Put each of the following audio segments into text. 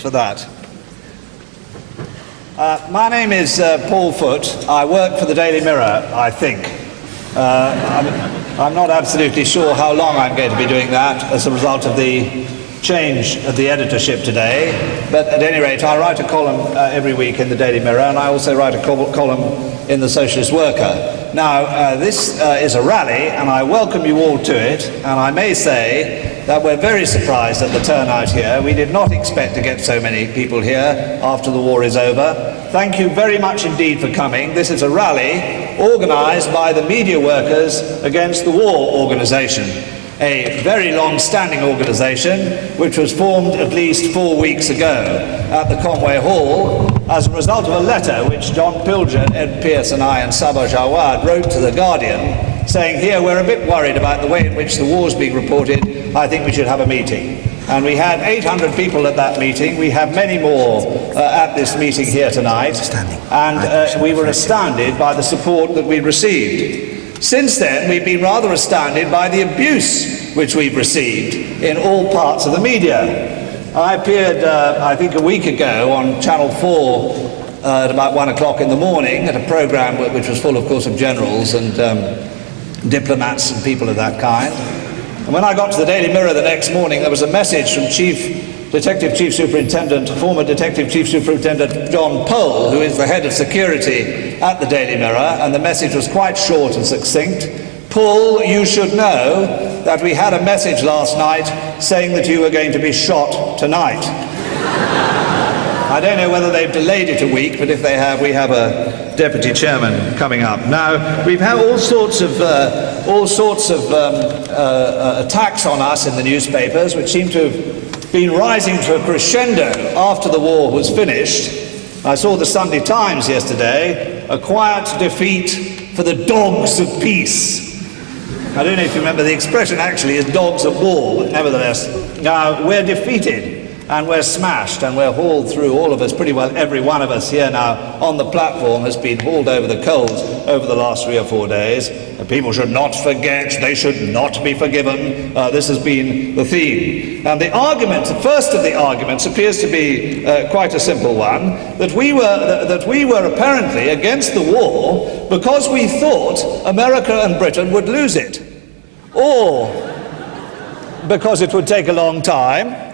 For that. My name is Paul Foote. I work for the Daily Mirror, I think. I'm not absolutely sure how long I'm going to be doing that as a result of the change of the editorship today, but at any rate I write a column every week in the Daily Mirror, and I also write a column in the Socialist Worker. Now this is a rally, and I welcome you all to it, and I may say that we're very surprised at the turnout here. We did not expect to get so many people here after the war is over. Thank you very much indeed for coming. This is a rally organised by the Media Workers Against the War organisation, a very long-standing organisation which was formed at least 4 weeks ago at the Conway Hall as a result of a letter which John Pilger, Ed Pierce and I and Sabah Jawad wrote to The Guardian saying, here, we're a bit worried about the way in which the war's being reported. I think we should have a meeting. And we had 800 people at that meeting. We have many more at this meeting here tonight. And we were astounded by the support that we received. Since then, we've been rather astounded by the abuse which we've received in all parts of the media. I appeared, I think a week ago, on Channel 4 at about 1 o'clock in the morning at a programme which was full, of course, of generals and diplomats and people of that kind. And when I got to the Daily Mirror the next morning, there was a message from former Detective Chief Superintendent John Pohl, who is the head of security at the Daily Mirror, and the message was quite short and succinct. Paul, you should know that we had a message last night saying that you were going to be shot tonight. I don't know whether they've delayed it a week, but if they have, we have a deputy chairman coming up. Now, we've had all sorts of attacks on us in the newspapers, which seem to have been rising to a crescendo after the war was finished. I saw the Sunday Times yesterday, a quiet defeat for the dogs of peace. I don't know if you remember, the expression actually is dogs of war, but nevertheless, now we're defeated. And we're smashed, and we're hauled through, all of us, pretty well every one of us here now on the platform has been hauled over the coals over the last 3 or 4 days. And people should not forget, they should not be forgiven. This has been the theme. And the argument, the first of the arguments, appears to be quite a simple one, that we were apparently against the war because we thought America and Britain would lose it. Or because it would take a long time,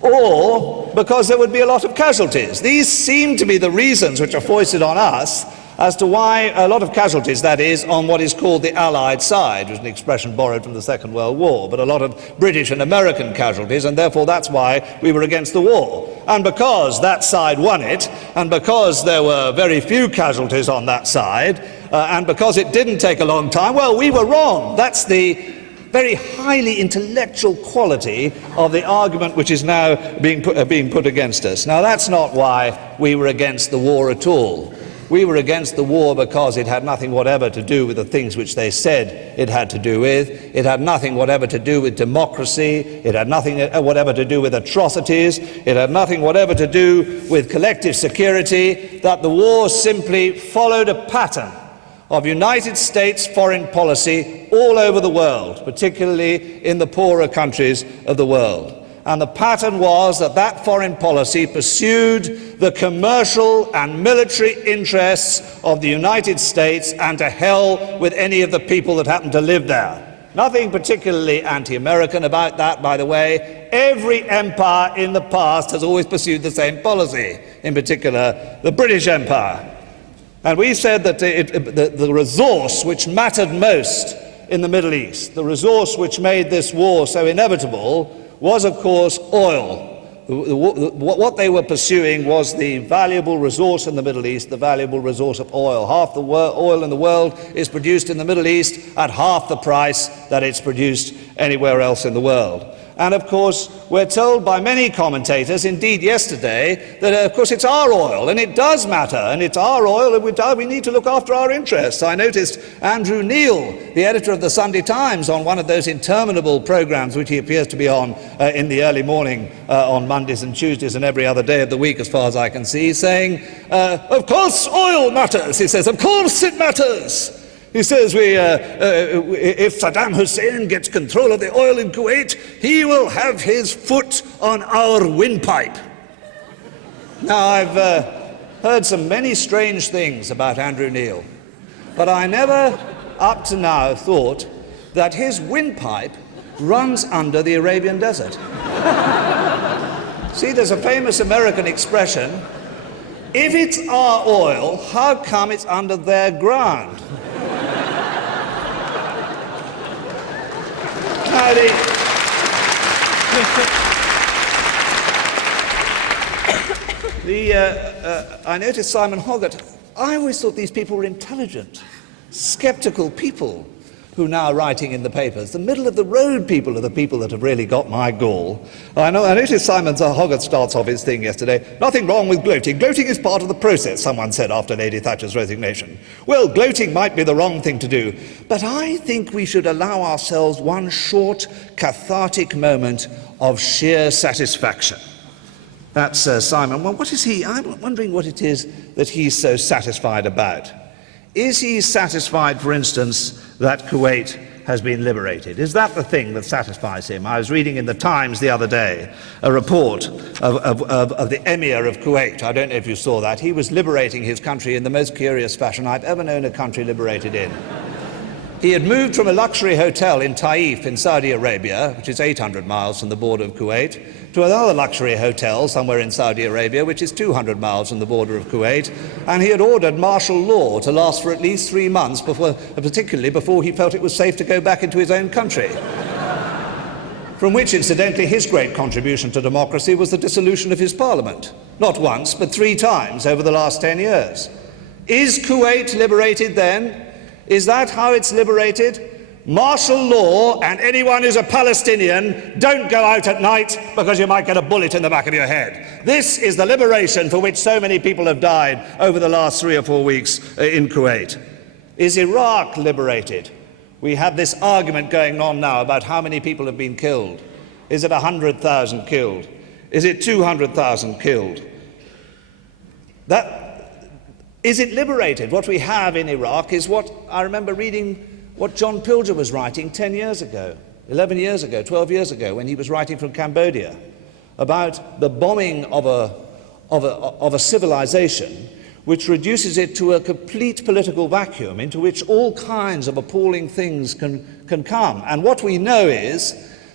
or because there would be a lot of casualties. These seem to be the reasons which are foisted on us as to why a lot of casualties, that is, on what is called the Allied side, which is an expression borrowed from the Second World War, but a lot of British and American casualties, and therefore that's why we were against the war. And because that side won it, and because there were very few casualties on that side, and because it didn't take a long time, well, we were wrong. That's the very highly intellectual quality of the argument which is now being put against us. Now, that's not why we were against the war at all. We were against the war because it had nothing whatever to do with the things which they said it had to do with. It had nothing whatever to do with democracy. It had nothing whatever to do with atrocities. It had nothing whatever to do with collective security. That the war simply followed a pattern of United States foreign policy all over the world, particularly in the poorer countries of the world. And the pattern was that that foreign policy pursued the commercial and military interests of the United States, and to hell with any of the people that happened to live there. Nothing particularly anti-American about that, by the way. Every empire in the past has always pursued the same policy, in particular the British Empire. And we said that the resource which mattered most in the Middle East, the resource which made this war so inevitable, was, of course, oil. What they were pursuing was the valuable resource in the Middle East, the valuable resource of oil. Half the oil in the world is produced in the Middle East at half the price that it's produced anywhere else in the world. And of course, we're told by many commentators, indeed yesterday, that of course it's our oil, and it does matter, and it's our oil, and we need to look after our interests. I noticed Andrew Neil, the editor of the Sunday Times, on one of those interminable programs which he appears to be on in the early morning on Mondays and Tuesdays and every other day of the week, as far as I can see, saying, of course oil matters. He says, of course it matters. He says, if Saddam Hussein gets control of the oil in Kuwait, he will have his foot on our windpipe. Now, I've heard many strange things about Andrew Neil, but I never, up to now, thought that his windpipe runs under the Arabian desert. See, there's a famous American expression, if it's our oil, how come it's under their ground? Now, I noticed Simon Hoggart. I always thought these people were intelligent, sceptical people who are now writing in the papers. The middle-of-the-road people are the people that have really got my gall. I noticed Simon Hoggart starts off his thing yesterday. Nothing wrong with gloating. Gloating is part of the process, someone said after Lady Thatcher's resignation. Well, gloating might be the wrong thing to do, but I think we should allow ourselves one short, cathartic moment of sheer satisfaction. That's Simon. Well, what is he? I'm wondering what it is that he's so satisfied about. Is he satisfied, for instance, that Kuwait has been liberated? Is that the thing that satisfies him? I was reading in the Times the other day a report of the Emir of Kuwait. I don't know if you saw that. He was liberating his country in the most curious fashion I've ever known a country liberated in. He had moved from a luxury hotel in Taif in Saudi Arabia, which is 800 miles from the border of Kuwait, to another luxury hotel somewhere in Saudi Arabia, which is 200 miles from the border of Kuwait, and he had ordered martial law to last for at least 3 months, particularly before he felt it was safe to go back into his own country. From which, incidentally, his great contribution to democracy was the dissolution of his parliament. Not once, but 3 times over the last 10 years. Is Kuwait liberated then? Is that how it's liberated? Martial law, and anyone who's a Palestinian, don't go out at night because you might get a bullet in the back of your head. This is the liberation for which so many people have died over the last 3 or 4 weeks in Kuwait. Is Iraq liberated? We have this argument going on now about how many people have been killed. Is it 100,000 killed? Is it 200,000 killed? Is it liberated? What we have in Iraq is what I remember reading what John Pilger was writing 10 years ago, 11 years ago, 12 years ago, when he was writing from Cambodia about the bombing of a civilization which reduces it to a complete political vacuum into which all kinds of appalling things can come. And what we know is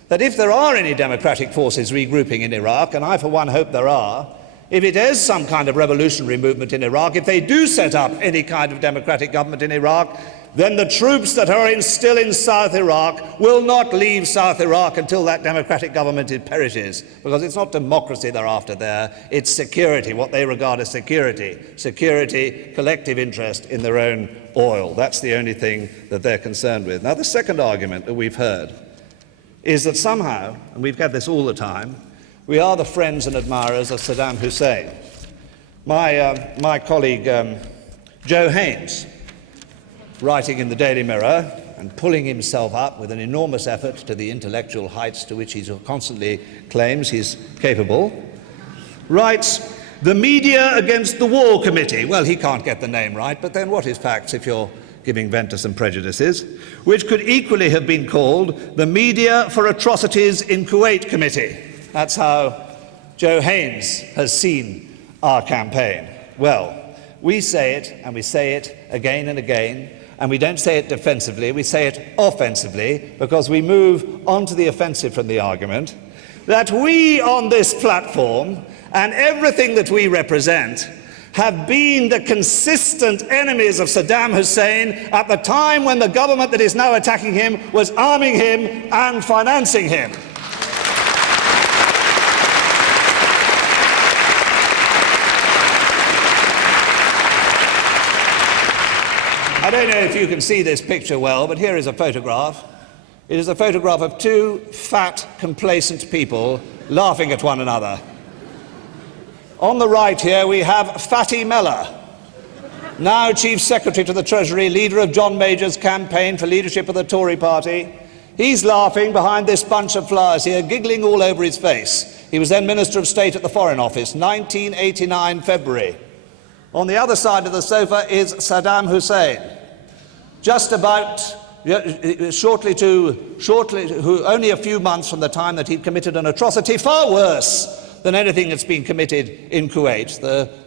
that if there are any democratic forces regrouping in Iraq, and I for one hope there are, if it is some kind of revolutionary movement in Iraq, if they do set up any kind of democratic government in Iraq, then the troops that are still in South Iraq will not leave South Iraq until that democratic government perishes, because it's not democracy they're after there, it's security, what they regard as security. Security, collective interest in their own oil. That's the only thing that they're concerned with. Now, the second argument that we've heard is that somehow, and we've had this all the time, we are the friends and admirers of Saddam Hussein. My colleague Joe Haynes, writing in the Daily Mirror and pulling himself up with an enormous effort to the intellectual heights to which he constantly claims he's capable, writes, "The media against the war committee." Well, he can't get the name right, but then what is facts if you're giving vent to some prejudices? Which could equally have been called the Media for Atrocities in Kuwait Committee. That's how Joe Haynes has seen our campaign. Well, we say it, and we say it again and again, and we don't say it defensively, we say it offensively, because we move onto the offensive from the argument, that we on this platform, and everything that we represent, have been the consistent enemies of Saddam Hussein at the time when the government that is now attacking him was arming him and financing him. I don't know if you can see this picture well, but here is a photograph. It is a photograph of 2 fat, complacent people laughing at one another. On the right here we have Fatty Mellor, now Chief Secretary to the Treasury, leader of John Major's campaign for leadership of the Tory party. He's laughing behind this bunch of flowers here, giggling all over his face. He was then Minister of State at the Foreign Office, 1989 February. On the other side of the sofa is Saddam Hussein, only a few months from the time that he'd committed an atrocity far worse than anything that's been committed in Kuwait,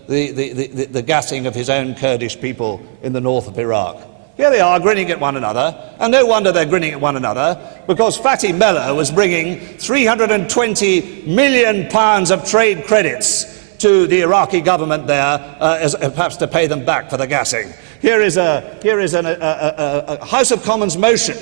the gassing of his own Kurdish people in the north of Iraq. Here they are grinning at one another, and no wonder they're grinning at one another, because Fatih Mello was bringing £320 million of trade credits to the Iraqi government there, perhaps to pay them back for the gassing. Here is a House of Commons motion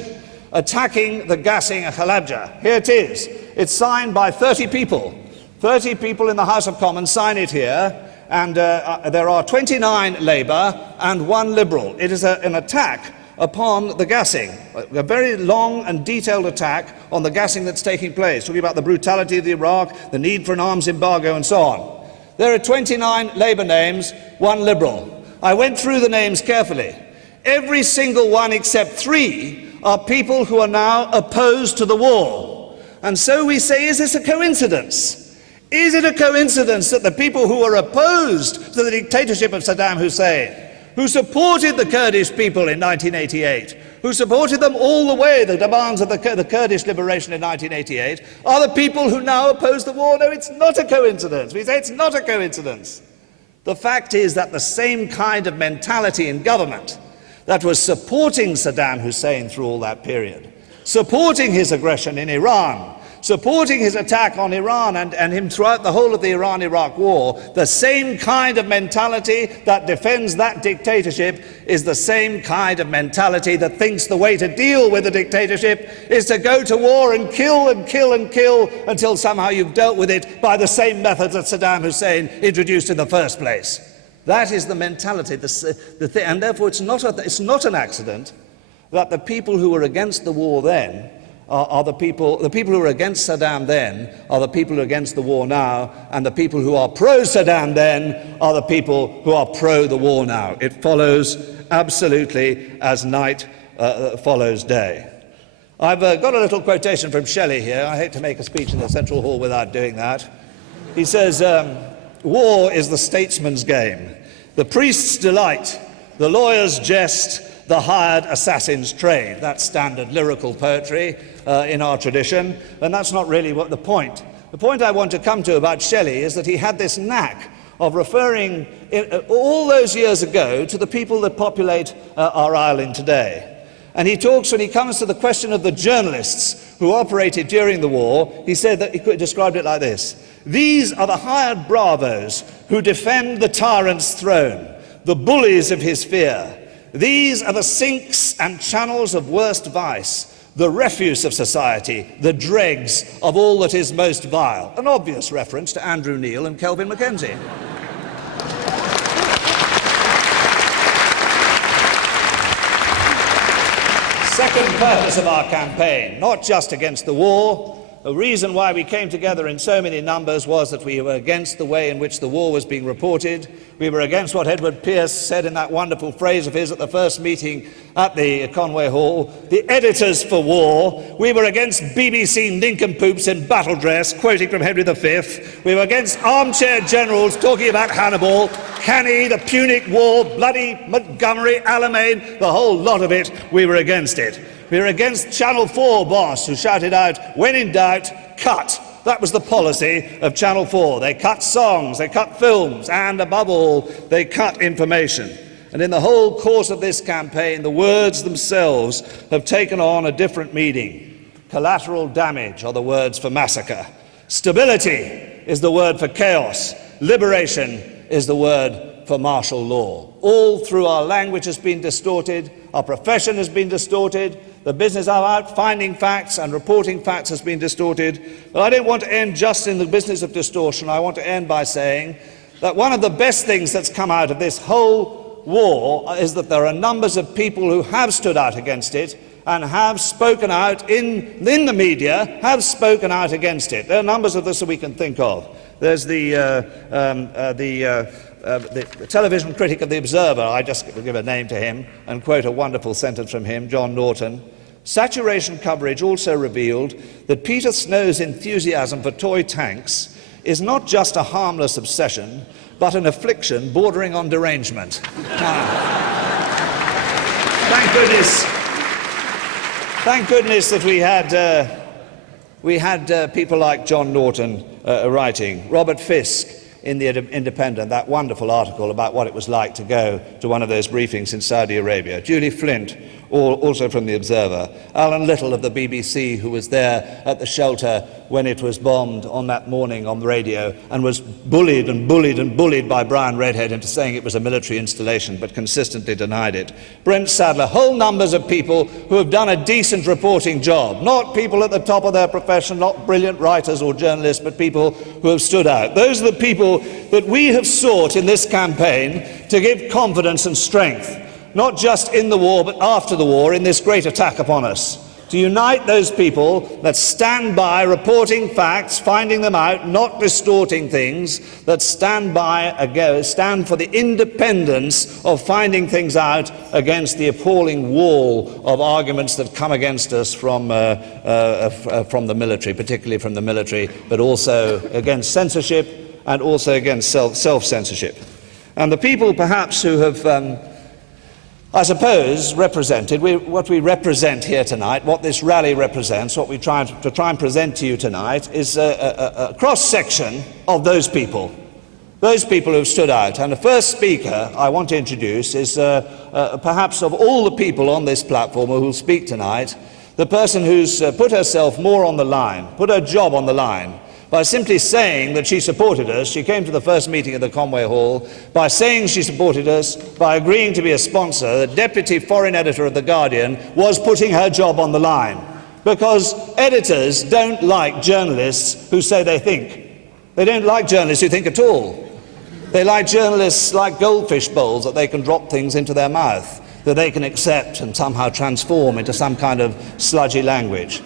attacking the gassing of Halabja. Here it is. It's signed by 30 people. 30 people in the House of Commons sign it here, and there are 29 Labour and 1 Liberal. It is an attack upon the gassing, a very long and detailed attack on the gassing that's taking place, talking about the brutality of Iraq, the need for an arms embargo, and so on. There are 29 Labour names, 1 Liberal. I went through the names carefully. Every single one except 3 are people who are now opposed to the war. And so we say, is this a coincidence? Is it a coincidence that the people who are opposed to the dictatorship of Saddam Hussein, who supported the Kurdish people in 1988, who supported them all the way, the demands of the Kurdish liberation in 1988, are the people who now oppose the war? No, it's not a coincidence. We say it's not a coincidence. The fact is that the same kind of mentality in government that was supporting Saddam Hussein through all that period, supporting his aggression in Iran, supporting his attack on Iran and him throughout the whole of the Iran-Iraq war, the same kind of mentality that defends that dictatorship is the same kind of mentality that thinks the way to deal with the dictatorship is to go to war and kill and kill and kill until somehow you've dealt with it by the same methods that Saddam Hussein introduced in the first place. That is the mentality, and therefore it's not an accident that the people who were against the war then are the people who are against Saddam then are the people who are against the war now, and the people who are pro-Saddam then are the people who are pro the war now. It follows absolutely as night follows day. I've got a little quotation from Shelley here. I hate to make a speech in the Central Hall without doing that. He says, war is the statesman's game, the priest's delight, the lawyer's jest, the hired assassin's trade. That's standard lyrical poetry in our tradition, and that's not really what the point. The point I want to come to about Shelley is that he had this knack of referring all those years ago to the people that populate our island today. And he talks, when he comes to the question of the journalists who operated during the war, he said that he described it like this: these are the hired bravos who defend the tyrant's throne, the bullies of his fear. These are the sinks and channels of worst vice, the refuse of society, the dregs of all that is most vile. An obvious reference to Andrew Neil and Kelvin Mackenzie. Second purpose of our campaign, not just against the war. The reason why we came together in so many numbers was that we were against the way in which the war was being reported. We were against what Edward Pearce said in that wonderful phrase of his at the first meeting at the Conway Hall, the editors for war. We were against BBC nincompoops in battle dress, quoting from Henry V. We were against armchair generals talking about Hannibal, Canny, the Punic War, bloody Montgomery, Alamein, the whole lot of it. We were against it. We were against Channel 4 boss who shouted out, when in doubt, cut. That was the policy of Channel 4. They cut songs, they cut films, and above all, they cut information. And in the whole course of this campaign, the words themselves have taken on a different meaning. Collateral damage are the words for massacre. Stability is the word for chaos. Liberation is the word for martial law. All through our language has been distorted, our profession has been distorted, the business of out finding facts and reporting facts has been distorted. But I don't want to end just in the business of distortion. I want to end by saying that one of the best things that's come out of this whole war is that there are numbers of people who have stood out against it and have spoken out in the media, have spoken out against it. There are numbers of this that we can think of. There's the television critic of The Observer. I just will give a name to him and quote a wonderful sentence from him, John Norton. Saturation coverage also revealed that Peter Snow's enthusiasm for toy tanks is not just a harmless obsession, but an affliction bordering on derangement. Thank goodness that we we had people like John Norton writing, Robert Fisk in the Independent, that wonderful article about what it was like to go to one of those briefings in Saudi Arabia, Julie Flint, also from the Observer, Alan Little of the BBC, who was there at the shelter when it was bombed on that morning on the radio and was bullied and bullied and bullied by Brian Redhead into saying it was a military installation, but consistently denied it. Brent Sadler, whole numbers of people who have done a decent reporting job, not people at the top of their profession, not brilliant writers or journalists, but people who have stood out. Those are the people that we have sought in this campaign to give confidence and strength, not just in the war, but after the war, in this great attack upon us. To unite those people that stand by reporting facts, finding them out, not distorting things, that stand for the independence of finding things out against the appalling wall of arguments that come against us from the military, particularly from the military, but also against censorship and also against self-censorship. And the people perhaps who have I suppose, represented, what we represent here tonight, what this rally represents, what we try and present to you tonight, is a cross-section of those people who have stood out. And the first speaker I want to introduce is perhaps of all the people on this platform who will speak tonight, the person who's put herself more on the line, put her job on the line, by simply saying that she supported us. She came to the first meeting at the Conway Hall by saying she supported us, by agreeing to be a sponsor. The deputy foreign editor of The Guardian was putting her job on the line, because editors don't like journalists who say they think. They don't like journalists who think at all. They like journalists like goldfish bowls that they can drop things into their mouth, that they can accept and somehow transform into some kind of sludgy language.